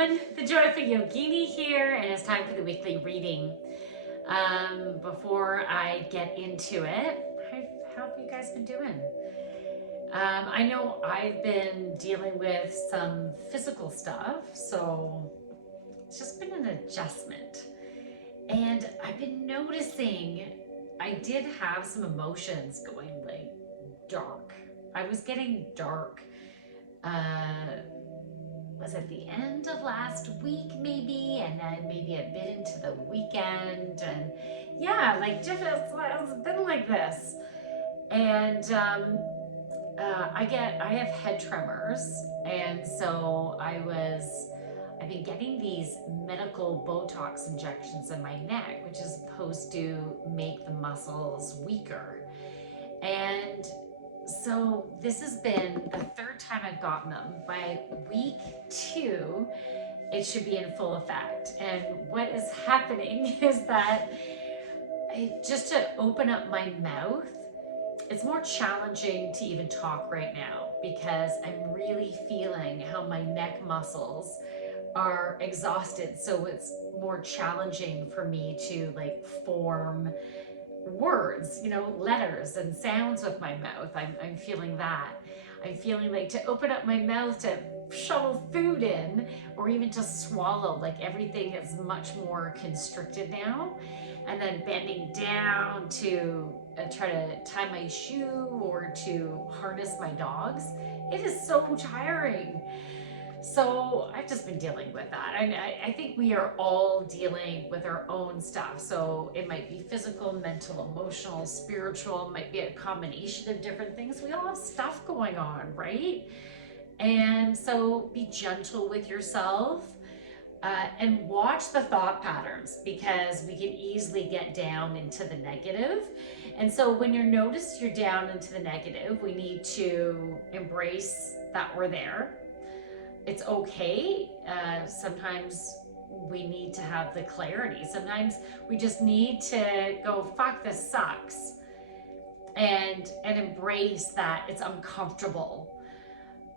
everyone, the Joyful Yogini here, and it's time for the weekly reading. Before I get into it, how have you guys been doing? I know I've been dealing with some physical stuff, so it's just been an adjustment. And I've been noticing I did have some emotions going like dark. I was getting dark. Was it the end of last week maybe, and then maybe a bit into the weekend, and yeah, like just it's been like this. And I have head tremors, and so I've been getting these medical Botox injections in my neck, which is supposed to make the muscles weaker. And so this has been the third time I've gotten them. By week 2, it should be in full effect. And what is happening is that just to open up my mouth, it's more challenging to even talk right now because I'm really feeling how my neck muscles are exhausted. So it's more challenging for me to like form words, letters and sounds with my mouth. I'm feeling that. I'm feeling like to open up my mouth to shovel food in or even to swallow, like everything is much more constricted now. And then bending down to try to tie my shoe or to harness my dogs. It is so tiring. So I've just been dealing with that. And I think we are all dealing with our own stuff. So it might be physical, mental, emotional, spiritual, might be a combination of different things. We all have stuff going on, right? And so be gentle with yourself. And watch the thought patterns because we can easily get down into the negative. And so when you're down into the negative, we need to embrace that we're there. It's okay. Sometimes we need to have the clarity. Sometimes we just need to go, fuck, this sucks. And embrace that it's uncomfortable.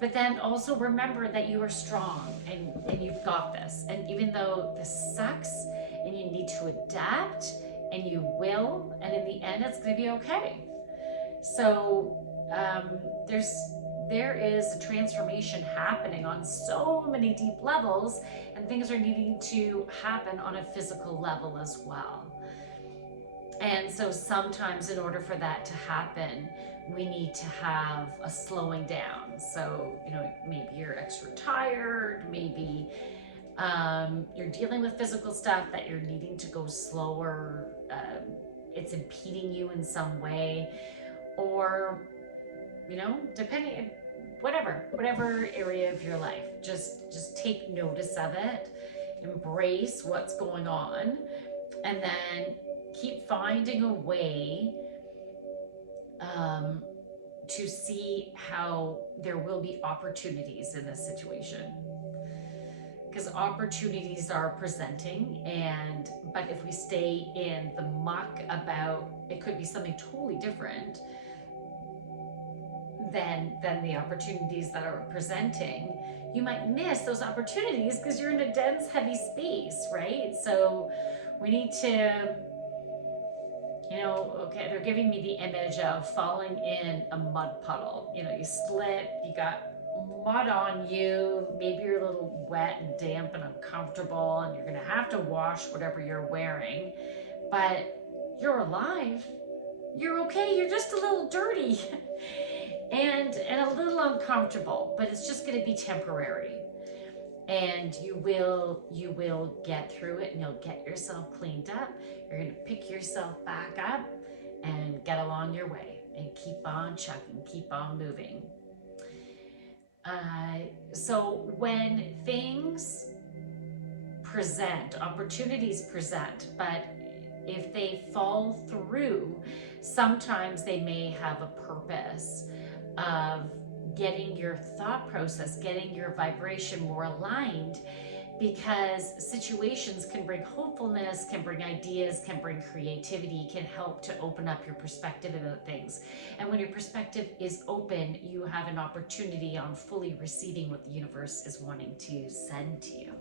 But then also remember that you are strong and you've got this. And even though this sucks and you need to adapt, and you will, and in the end it's going to be okay. So there is a transformation happening on so many deep levels, and things are needing to happen on a physical level as well. And so sometimes in order for that to happen, we need to have a slowing down. So, maybe you're extra tired, maybe you're dealing with physical stuff that you're needing to go slower. It's impeding you in some way, or, depending, whatever area of your life, just take notice of it, embrace what's going on, and then keep finding a way to see how there will be opportunities in this situation, because opportunities are presenting. But if we stay in the muck about it, could be something totally different than the opportunities that are presenting. You might miss those opportunities because you're in a dense, heavy space, right? So we need to, okay, they're giving me the image of falling in a mud puddle. You slip, you got mud on you, maybe you're a little wet and damp and uncomfortable, and you're gonna have to wash whatever you're wearing, but you're alive. You're okay, you're just a little dirty and a little uncomfortable, but it's just gonna be temporary. And you will get through it, and you'll get yourself cleaned up. You're going to pick yourself back up and get along your way and keep on chugging, keep on moving. So when things present, opportunities present, but if they fall through, sometimes they may have a purpose of getting your thought process, getting your vibration more aligned, because situations can bring hopefulness, can bring ideas, can bring creativity, can help to open up your perspective about things. And when your perspective is open, you have an opportunity on fully receiving what the universe is wanting to send to you.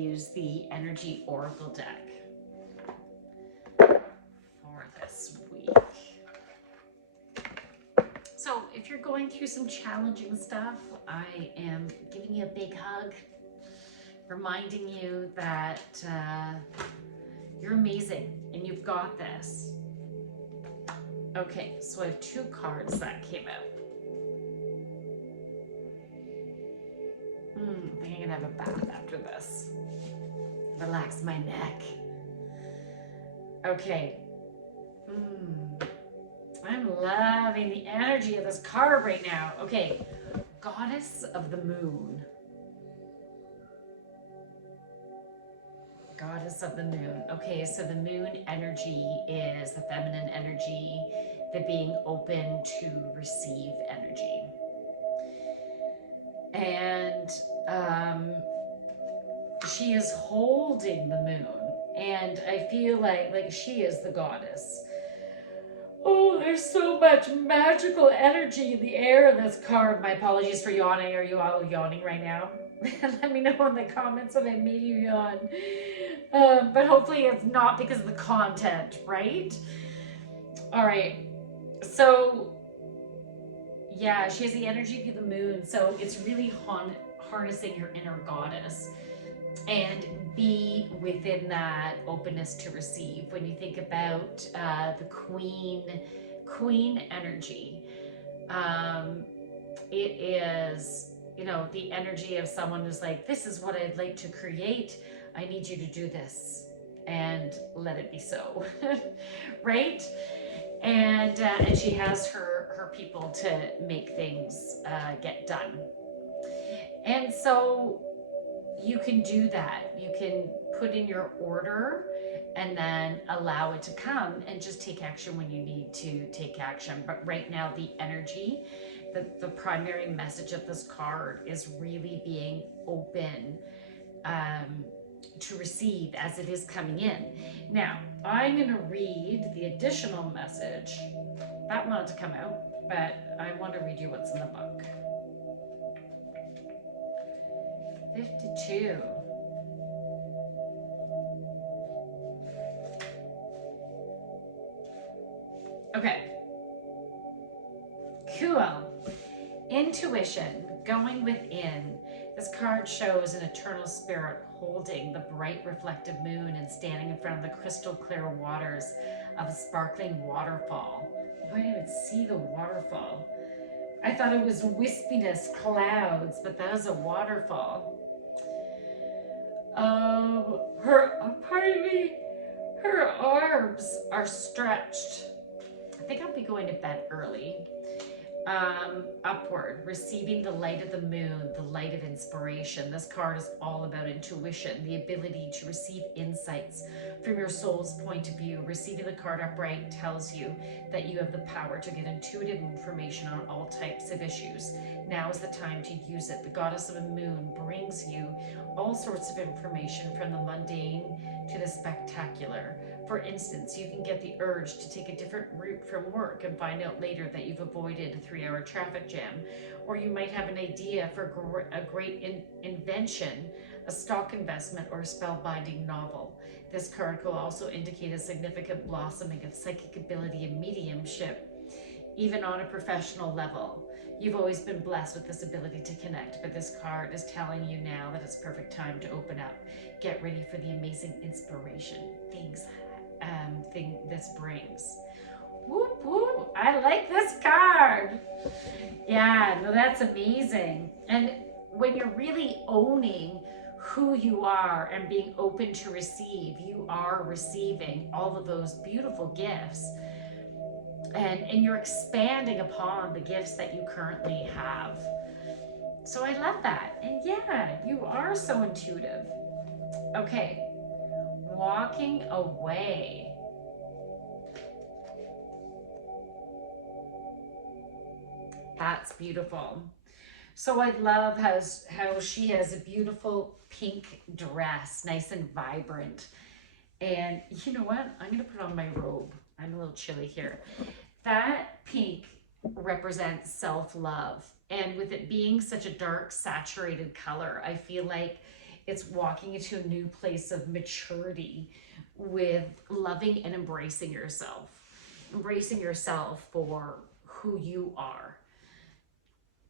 use the Energy Oracle deck for this week. So if you're going through some challenging stuff, I am giving you a big hug, reminding you that you're amazing and you've got this. Okay, so I have 2 cards that came out. I think I'm gonna have a bath after this. Relax my neck. Okay. I'm loving the energy of this card right now. Okay, Goddess of the Moon. Goddess of the Moon. Okay, so the moon energy is the feminine energy, the being open to receive energy. And she is holding the moon, and I feel like she is the goddess. Oh, there's so much magical energy in the air in this card. My apologies for yawning. Are you all yawning right now? Let me know in the comments if I made you yawn. But hopefully it's not because of the content, right? All right. So, yeah, she has the energy of the moon. So it's really harnessing your inner goddess and be within that openness to receive. When you think about the queen energy, it is, you know, the energy of someone who's like, this is what I'd like to create. I need you to do this and let it be so. Right? And she has her people to make things get done. And so you can do that. You can put in your order and then allow it to come and just take action when you need to take action. But right now, the energy, the primary message of this card is really being open to receive as it is coming in. Now, I'm going to read the additional message. That wanted to come out, but I want to read you what's in the book. 52. Okay. Cool. Intuition, going within. This card shows an eternal spirit holding the bright reflective moon and standing in front of the crystal clear waters of a sparkling waterfall. I didn't even see the waterfall. I thought it was wispiness, clouds, but that is a waterfall. Her arms are stretched. I think I'll be going to bed early. Upward, receiving the light of the moon, the light of inspiration. This card is all about intuition, the ability to receive insights from your soul's point of view. Receiving the card upright tells you that you have the power to get intuitive information on all types of issues. Now is the time to use it. The Goddess of the Moon brings you all sorts of information, from the mundane to the spectacular. For instance, you can get the urge to take a different route from work and find out later that you've avoided a 3-hour traffic jam. Or you might have an idea for a great invention, a stock investment, or a spellbinding novel. This card will also indicate a significant blossoming of psychic ability and mediumship, even on a professional level. You've always been blessed with this ability to connect, but this card is telling you now that it's perfect time to open up. Get ready for the amazing inspiration thing this brings. Whoop, whoop. I like this card. Yeah, no, that's amazing. And when you're really owning who you are and being open to receive, you are receiving all of those beautiful gifts. And you're expanding upon the gifts that you currently have. So I love that. And yeah, you are so intuitive. Okay, walking away. That's beautiful. So I love how she has a beautiful pink dress, nice and vibrant. And you know what? I'm going to put on my robe. I'm a little chilly here. That pink represents self-love. And with it being such a dark, saturated color, I feel like It's walking into a new place of maturity with loving and embracing yourself for who you are.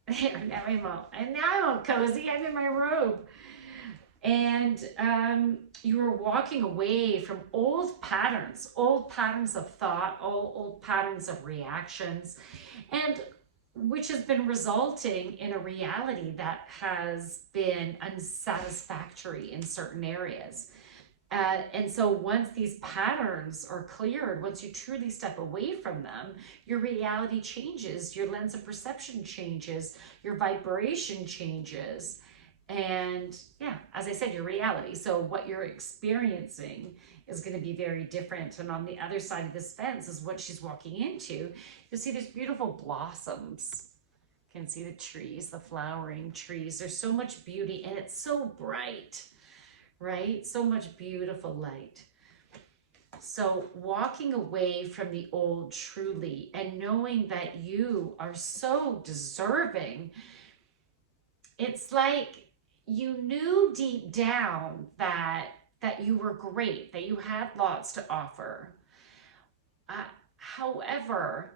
There, now I'm all cozy. I'm in my robe. And you were walking away from old patterns of thought, old patterns of reactions, and which has been resulting in a reality that has been unsatisfactory in certain areas. And so once these patterns are cleared, once you truly step away from them, your reality changes, your lens of perception changes, your vibration changes. And yeah, as I said, your reality. So what you're experiencing is going to be very different. And on the other side of this fence is what she's walking into. You'll see there's beautiful blossoms. You can see the trees, the flowering trees. There's so much beauty and it's so bright, right? So much beautiful light. So walking away from the old truly and knowing that you are so deserving, it's like you knew deep down that you were great, that you had lots to offer. However,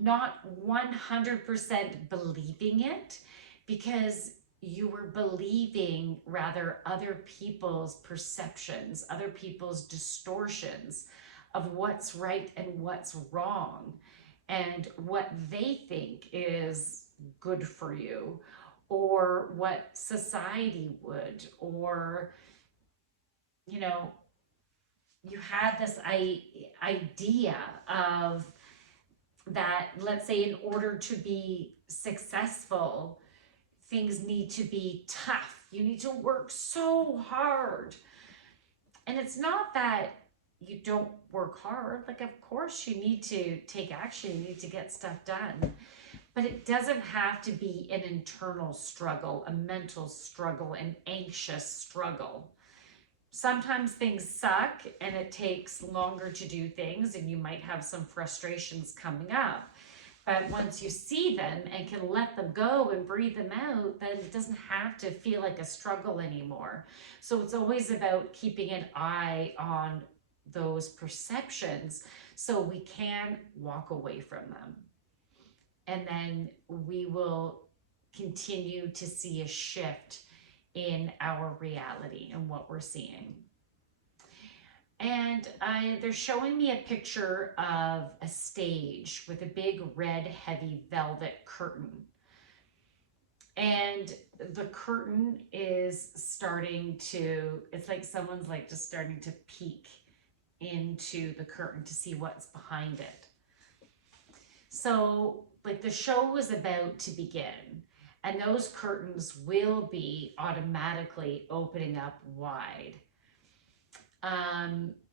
not 100% believing it, because you were believing rather other people's perceptions, other people's distortions of what's right and what's wrong, and what they think is good for you, or what society would, or, you know, you had this idea of that, let's say, in order to be successful, things need to be tough. You need to work so hard. And it's not that you don't work hard. Like, of course, you need to take action. You need to get stuff done. But it doesn't have to be an internal struggle, a mental struggle, an anxious struggle. Sometimes things suck and it takes longer to do things, and you might have some frustrations coming up. But once you see them and can let them go and breathe them out, then it doesn't have to feel like a struggle anymore. So it's always about keeping an eye on those perceptions so we can walk away from them. And then we will continue to see a shift in our reality and what we're seeing. And they're showing me a picture of a stage with a big red heavy velvet curtain. And the curtain is starting to, it's like someone's like just starting to peek into the curtain to see what's behind it. So like the show was about to begin, and those curtains will be automatically opening up wide.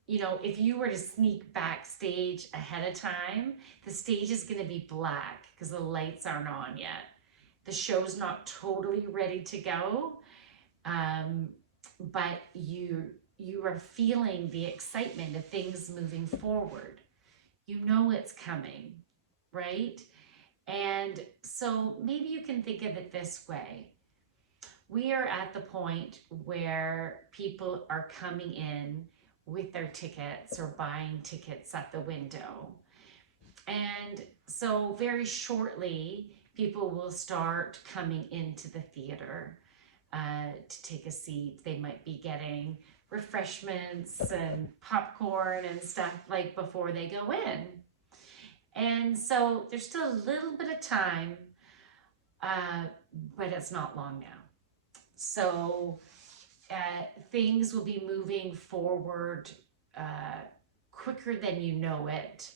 You know, if you were to sneak backstage ahead of time, the stage is going to be black because the lights aren't on yet. The show's not totally ready to go, but you are feeling the excitement of things moving forward. You know it's coming, right? And so maybe you can think of it this way. We are at the point where people are coming in with their tickets or buying tickets at the window. And so very shortly, people will start coming into the theater to take a seat. They might be getting refreshments and popcorn and stuff like before they go in. And so there's still a little bit of time, but it's not long now. So things will be moving forward quicker than you know it.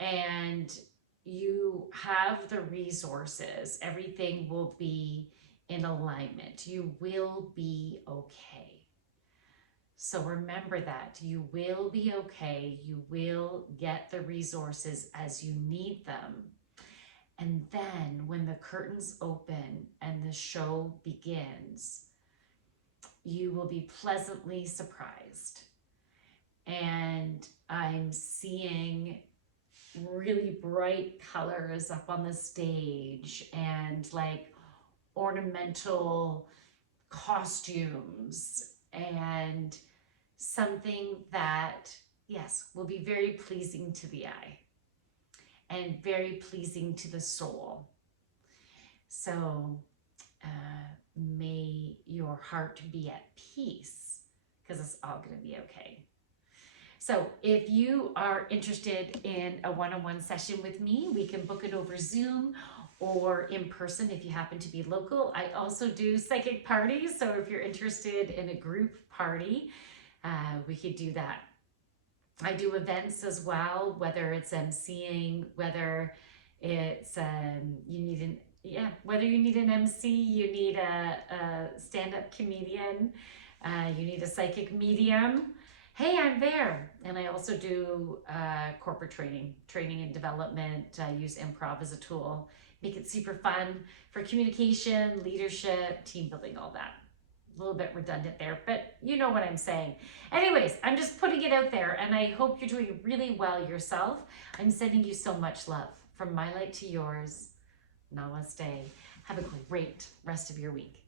And you have the resources. Everything will be in alignment. You will be okay. So remember that you will be okay. You will get the resources as you need them. And then when the curtains open and the show begins, you will be pleasantly surprised. And I'm seeing really bright colors up on the stage and like ornamental costumes, and something that, yes, will be very pleasing to the eye and very pleasing to the soul. So may your heart be at peace, because it's all going to be okay. So if you are interested in a one-on-one session with me, we can book it over Zoom or in person if you happen to be local. I also do psychic parties, so if you're interested in a group party, we could do that. I do events as well, whether it's emceeing, whether it's whether you need an MC, you need a stand-up comedian, you need a psychic medium. Hey, I'm there. And I also do corporate training and development. I use improv as a tool, make it super fun for communication, leadership, team building, all that. A little bit redundant there, but you know what I'm saying. Anyways, I'm just putting it out there, and I hope you're doing really well yourself. I'm sending you so much love from my light to yours. Namaste. Have a great rest of your week.